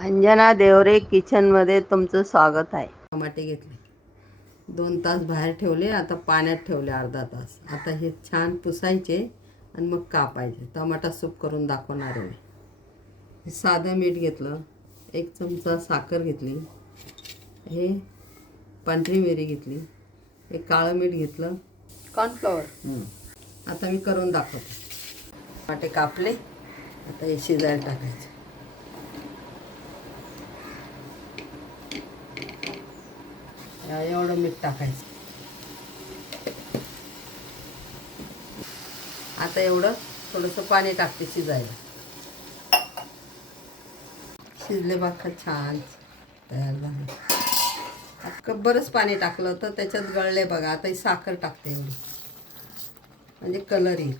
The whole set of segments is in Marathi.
अंजना देवरे किचनमध्ये तुमचं स्वागत आहे. टमाटे घेतले. दोन तास बाहेर ठेवले आता पाण्यात ठेवले अर्धा तास. आता हे छान पुसायचे आणि मग कापायचे. टमाटा सूप करून दाखवणार आहे मी. हे साधं मीठ घेतलं एक चमचा साखर घेतली हे पांढरी मिरी घेतली हे काळं मीठ घेतलं. कॉर्नफ्लॉवर आता मी करून दाखवते. टमाटे कापले आता हे शिजायला टाकायचे. एवढं मीठ टाकायचं. आता एवढं थोडंसं पाणी टाकते शिजायला. शिजले बाका छान तयार झालं. बरंच पाणी टाकलं होतं त्याच्यात गळले बघा आता ही साखर टाकते एवढी. म्हणजे कलर येईल.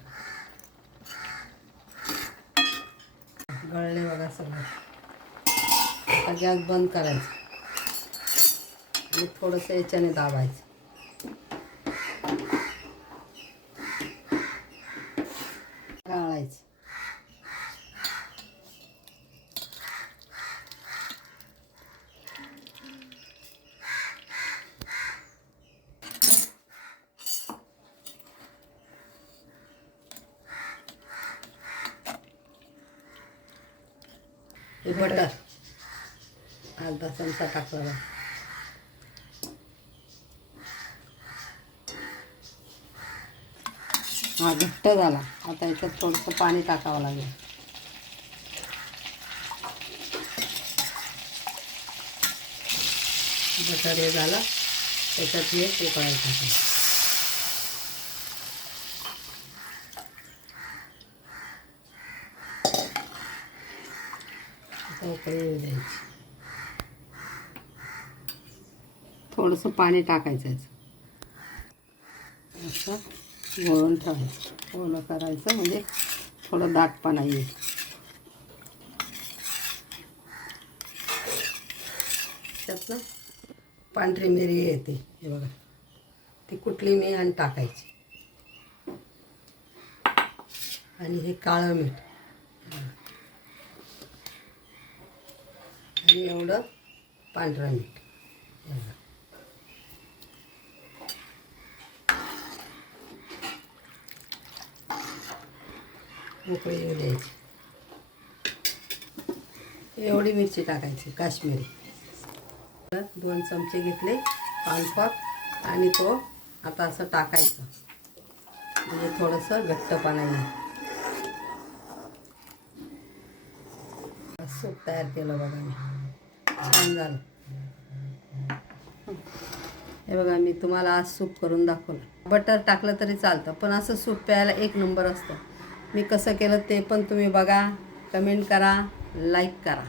गळले बघा सगळं. आता गॅस बंद करायचं. आणि थोडंसं याच्याने दाबायचं. गाळायचं. बटर. अर्धा चमचा टाकला हा घट्ट झाला. आता याच्यात थोडंसं पाणी टाकावं लागेल. बटर हे झालं. त्याच्यात हे उकळायचं टाकायचं. आता उकळी येऊ द्यायची. थोडंसं पाणी टाकायचं याचं असं. गोळून ठेवायचं. ओलं करायचं म्हणजे थोडं दाटपणा येईल. त्यातनं पांढरी मिरी येते. हे बघा. ती कुठली मी आणि टाकायची. आणि हे काळं मीठ. आणि एवढं पांढरं मीठ. मोकळी येऊ द्यायची एवढी मिरची टाकायची काश्मीरी. दोन चमचे घेतले पानपॉट आणि तो आता असं टाकायचं. म्हणजे थोडंसं घट्टपणा येईल. सूप तयार केलं बघा मी. छान झालं. हे बघा मी तुम्हाला आज सूप करून दाखवलं. बटर टाकलं तरी चालतं पण असं सूप प्यायला एक नंबर असतं. मी कसं केलं ते पण तुम्ही बघा कमेंट करा लाईक करा.